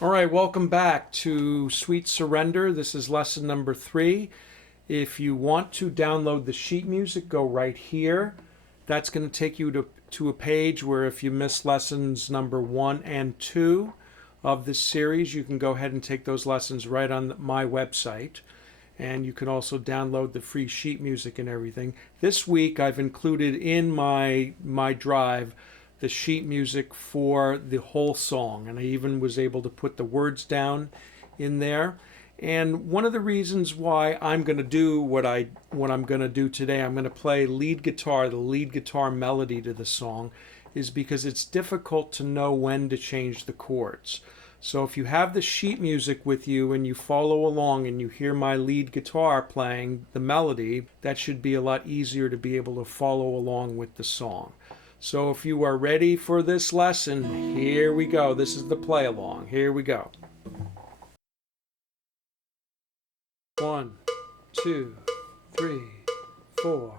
All right, welcome back to Sweet Surrender. This is lesson number 3. If you want to download the sheet music, go right here. That's going to take you to a page where if you miss lessons number 1 and 2 of this series, you can go ahead and take those lessons right on my website. And you can also download the free sheet music and everything. This week I've included in my drive the sheet music for the whole song, and I even was able to put the words down in there. And one of the reasons why I'm going to do what I'm going to do today, I'm going to play the lead guitar melody to the song, is because it's difficult to know when to change the chords. So if you have the sheet music with you and you follow along and you hear my lead guitar playing the melody, that should be a lot easier to be able to follow along with the song. So if you are ready for this lesson, here we go. This is the play along. Here we go. 1, 2, 3, 4.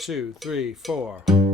2, 3, 4.